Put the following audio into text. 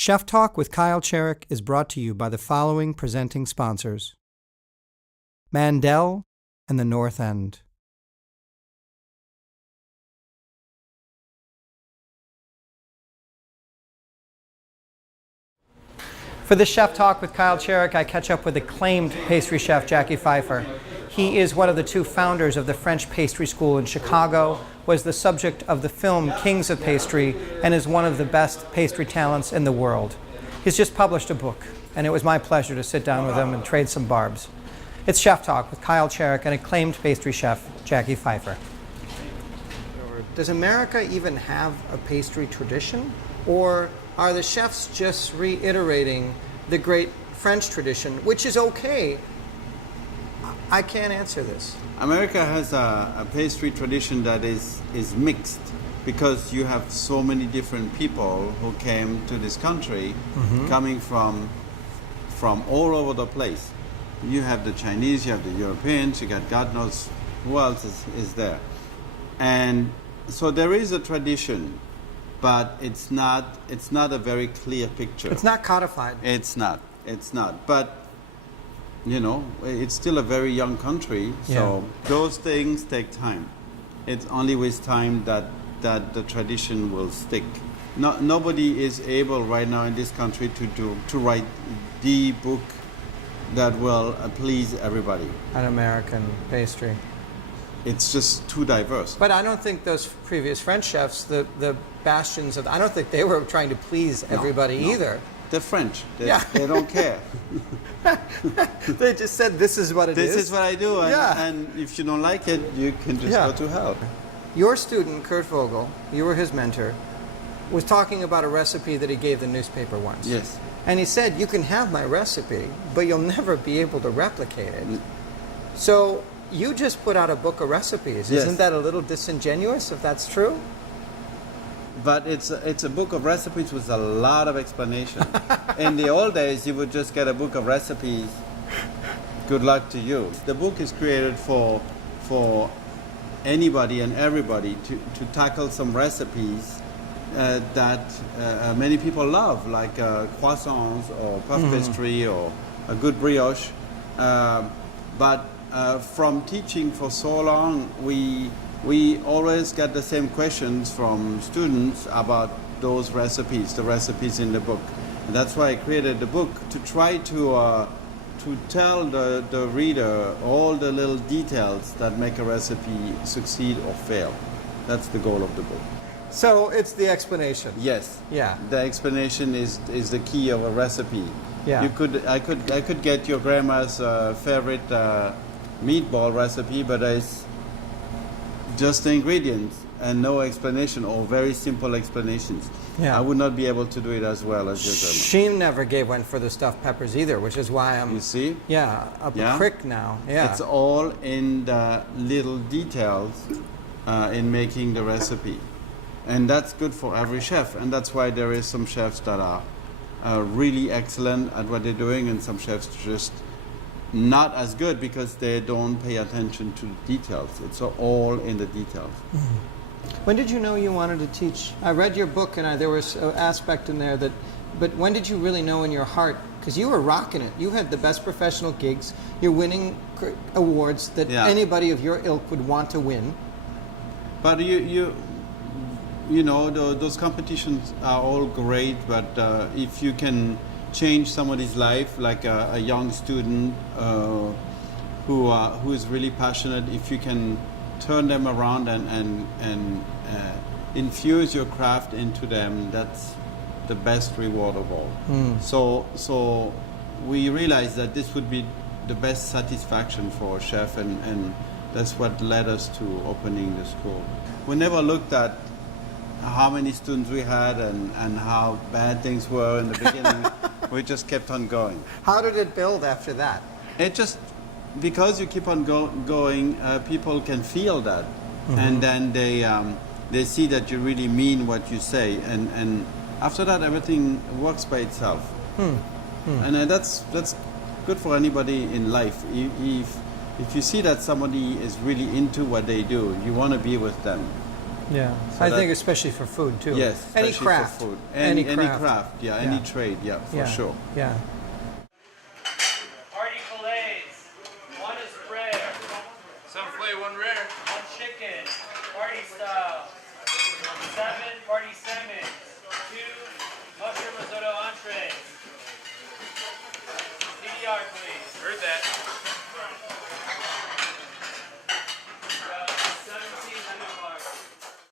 Chef Talk with Kyle Cherek is brought to you by the following presenting sponsors: Mandel and the North End. For this Chef Talk with Kyle Cherek, I catch up with acclaimed pastry chef Jacquy Pfeiffer. He is one of the two founders of the French Pastry School in Chicago, was the subject of the film Kings of Pastry, and is one of the best pastry talents in the world. He's just published a book, and it was my pleasure to sit down with him and trade some barbs. It's Chef Talk with Kyle Cherek and acclaimed pastry chef Jacquy Pfeiffer. Does America even have a pastry tradition? Or are the chefs just reiterating the great French tradition, which is okay? I can't answer this. America has a pastry tradition that is mixed, because you have so many different people who came to this country, coming from all over the place. You have the Chinese, you have the Europeans, you got God knows who else is there. And so there is a tradition, but it's not a very clear picture. It's not codified. It's not. But you know, it's still a very young country, so those things take time. It's only with time that the tradition will stick. Nobody is able right now in this country to write the book that will please everybody. An American pastry. It's just too diverse. But I don't think those previous French chefs, the bastions of, I don't think they were trying to please everybody either. They're French. They don't care. They just said, this is what it is. This is what I do, and if you don't like it, you can just go to hell. Your student, Kurt Vogel, you were his mentor, was talking about a recipe that he gave the newspaper once. Yes. And he said, you can have my recipe, but you'll never be able to replicate it. So you just put out a book of recipes. Yes. Isn't that a little disingenuous, if that's true? But it's a book of recipes with a lot of explanation. In the old days, you would just get a book of recipes. Good luck to you. The book is created for anybody and everybody to tackle some recipes that many people love, like croissants or puff pastry or a good brioche. But from teaching for so long, we always get the same questions from students about those recipes, the recipes in the book. And that's why I created the book, to try to tell the reader all the little details that make a recipe succeed or fail. That's the goal of the book. So it's the explanation. Yes. Yeah. The explanation is the key of a recipe. Yeah. I could get your grandma's favorite meatball recipe, but it's just the ingredients and no explanation, or very simple explanations. Yeah. I would not be able to do it as well as your grandma. She never gave one for the stuffed peppers either, which is why I'm You see? a prick now. Yeah. It's all in the little details in making the recipe. And that's good for every chef. And that's why there is some chefs that are really excellent at what they're doing, and some chefs just not as good because they don't pay attention to the details. It's all in the details. When did you know you wanted to teach? I read your book, and there was an aspect in there that, but when did you really know in your heart? Because you were rocking it. You had the best professional gigs. You're winning awards that anybody of your ilk would want to win. But you know, those competitions are all great, but if you can change somebody's life, like a young student who is really passionate, if you can turn them around and infuse your craft into them, that's the best reward of all. So we realized that this would be the best satisfaction for a chef, and that's what led us to opening the school. We never looked at how many students we had and how bad things were in the beginning. We just kept on going. How did it build after that? It just, because you keep on going, people can feel that, and then they see that you really mean what you say, and after that everything works by itself. And that's good for anybody in life. If you see that somebody is really into what they do, you want to be with them. Yeah, So I think especially for food too. Yes, Any especially craft. for food. Any Any craft. craft, yeah, Yeah. any trade, yeah, for sure. Yeah. Party fillets. One is rare. Some filet, one rare. One chicken. Party style. 7 party salmon. 2 mushroom risotto entrees.